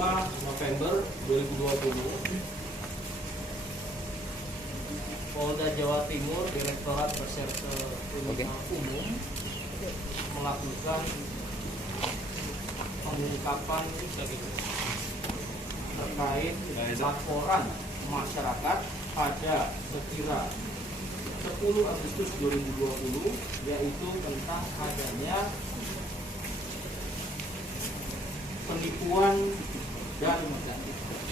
November 2020, Polda Jawa Timur, Direktorat Reserse Kriminal Umum melakukan pengungkapan terkait laporan masyarakat pada sekira 10 Agustus 2020, yaitu tentang adanya penipuan dan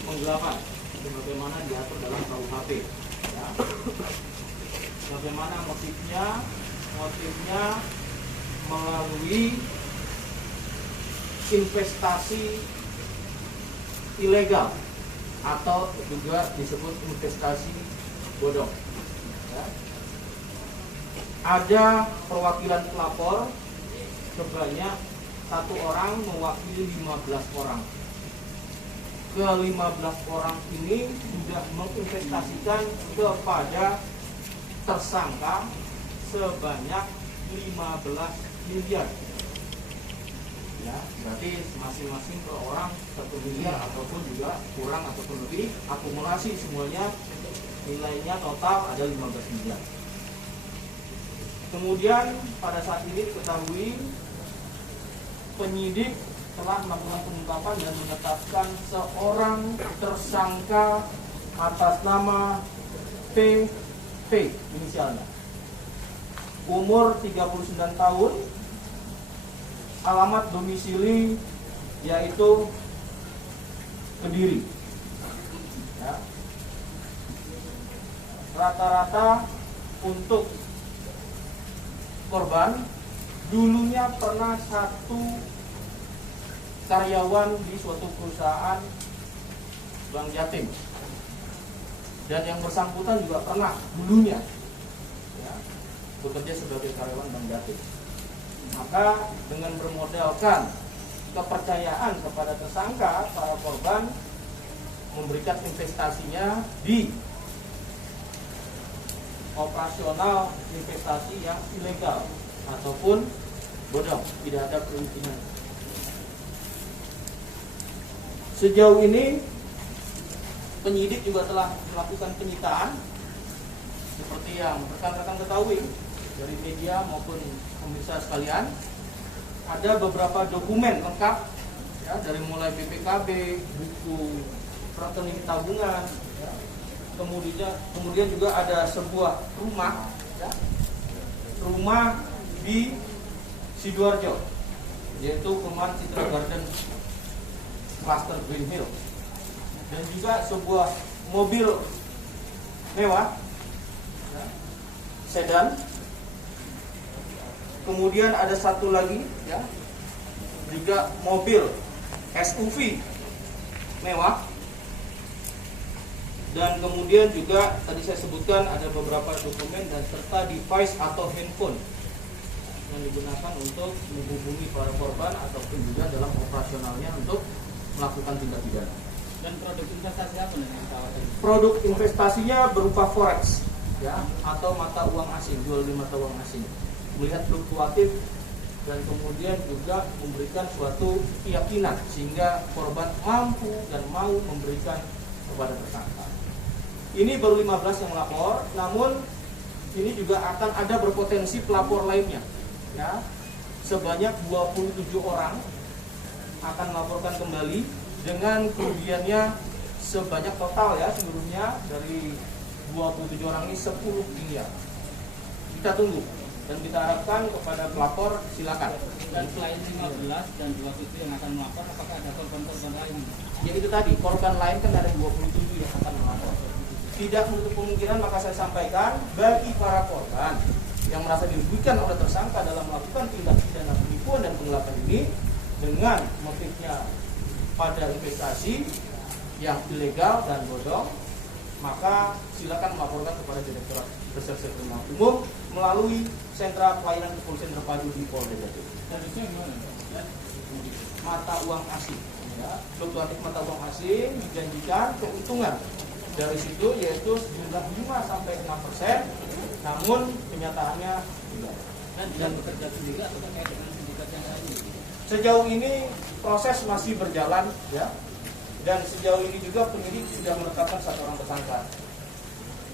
penggelapan sebagaimana diatur dalam KUHP. Ya. Bagaimana motifnya? Motifnya melalui investasi ilegal atau juga disebut investasi bodong. Ya. Ada perwakilan pelapor sebanyak 1 orang mewakili 15 orang. Ke-15 orang ini sudah menginvestasikan kepada tersangka sebanyak 15 miliar. Ya, berarti masing-masing per orang 1 miliar ataupun juga kurang ataupun lebih, akumulasi semuanya nilainya total ada 15 miliar. Kemudian pada saat ini diketahui penyidik telah melakukan pengungkapan dan menetapkan seorang tersangka atas nama PP inisialnya, umur 39 tahun, alamat domisili yaitu Kediri. Ya. Rata-rata untuk korban dulunya pernah satu karyawan di suatu perusahaan Bank Jatim, dan yang bersangkutan juga pernah dulunya ya, bekerja sebagai karyawan Bank Jatim. Maka dengan bermodalkan kepercayaan kepada tersangka, para korban memberikan investasinya di operasional investasi yang ilegal ataupun bodong, tidak ada perizinan. Sejauh ini penyidik juga telah melakukan penyitaan seperti yang rekan-rekan ketahui dari media maupun pemirsa sekalian. Ada beberapa dokumen lengkap ya, dari mulai BPKB, buku rekening tabungan ya. Kemudian juga ada sebuah rumah ya, rumah di Sidoarjo, yaitu perumahan Citra Garden Cluster Green Hill, dan juga sebuah mobil mewah ya, sedan. Kemudian ada satu lagi ya, juga mobil SUV mewah. Dan kemudian juga tadi saya sebutkan ada beberapa dokumen dan serta device atau handphone yang digunakan untuk menghubungi para korban ataupun juga dalam operasionalnya untuk melakukan tindak pidana. Dan produk investasi apa nih? Produk investasinya berupa forex ya, atau mata uang asing, jual beli mata uang asing. Melihat fluktuatif dan kemudian juga memberikan suatu keyakinan sehingga korban mampu dan mau memberikan kepada tersangka. Ini baru 15 yang melapor, namun ini juga akan ada berpotensi pelapor lainnya ya. Sebanyak 27 orang akan melaporkan kembali dengan kerugiannya sebanyak total ya seluruhnya dari 27 orang ini 10 miliar. Kita tunggu dan kita harapkan kepada pelapor silakan. Dan selain 15 dan 27 yang akan melapor, apakah ada korban-korban lain? Ya itu tadi, korban lain kan ada 27 yang akan melapor. Tidak menutup kemungkinan, maka saya sampaikan bagi para korban yang merasa dirugikan oleh tersangka dalam melakukan tindak pidana penipuan dan penggelapan ini dengan motifnya pada investasi yang ilegal dan bodong, maka silakan melaporkan kepada Direktorat Reserse Kriminal Umum melalui sentra pelayanan kepolisian terpadu di Polda Jatim. Statusnya gimana? Ya. Mata uang asing, ya, fluktuatif mata uang asing dijanjikan keuntungan dari situ yaitu sejumlah 5-6%, namun kenyataannya tidak. Dan bekerja sendiri atau terkait dengan sindikat yang lain? Sejauh ini proses masih berjalan ya. Dan sejauh ini juga penyidik sudah menetapkan 1 orang tersangka.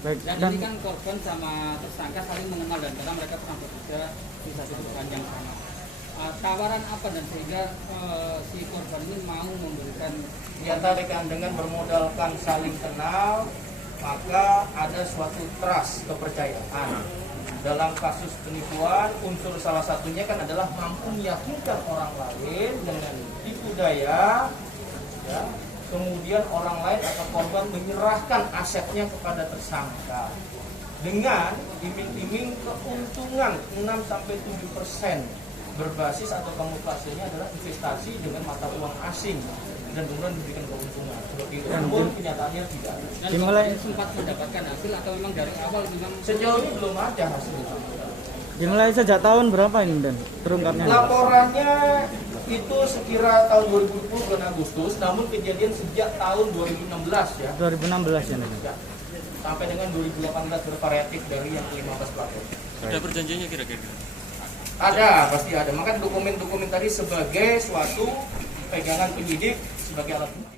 Baik, Dan dan ini kan korban sama tersangka saling mengenal dan karena mereka pernah bekerja di satu perusahaan yang sama. Tawaran apa dan sehingga si korban ini mau memberikan Diantara dengan bermodalkan saling kenal, maka ada suatu trust, kepercayaan. Dalam kasus penipuan, unsur salah satunya kan adalah mampu meyakinkan orang lain dengan tipu daya, ya, kemudian orang lain atau korban menyerahkan asetnya kepada tersangka dengan iming-iming keuntungan 6-7% berbasis atau kamuflasenya adalah investasi dengan mata uang asing dan kemudian memberikan keuntungan. Seperti itu, namun kenyataannya tidak. dan Dimulai- korban sempat mendapatkan hasil atau memang dari awal memang Sejauh ini belum ada hasilnya. dimulai sejak tahun berapa ini dan terungkapnya? Laporannya itu sekira tahun 2020 bulan Agustus, namun kejadian sejak tahun 2016 ya. 2016 ya. Nen? Ya. Sampai dengan 2018 bervariatif dari yang 15 pelaku. Ada perjanjiannya kira-kira? Ada, pasti ada. Maka dokumen-dokumen tadi sebagai suatu pegangan penyidik sebagai alat bukti.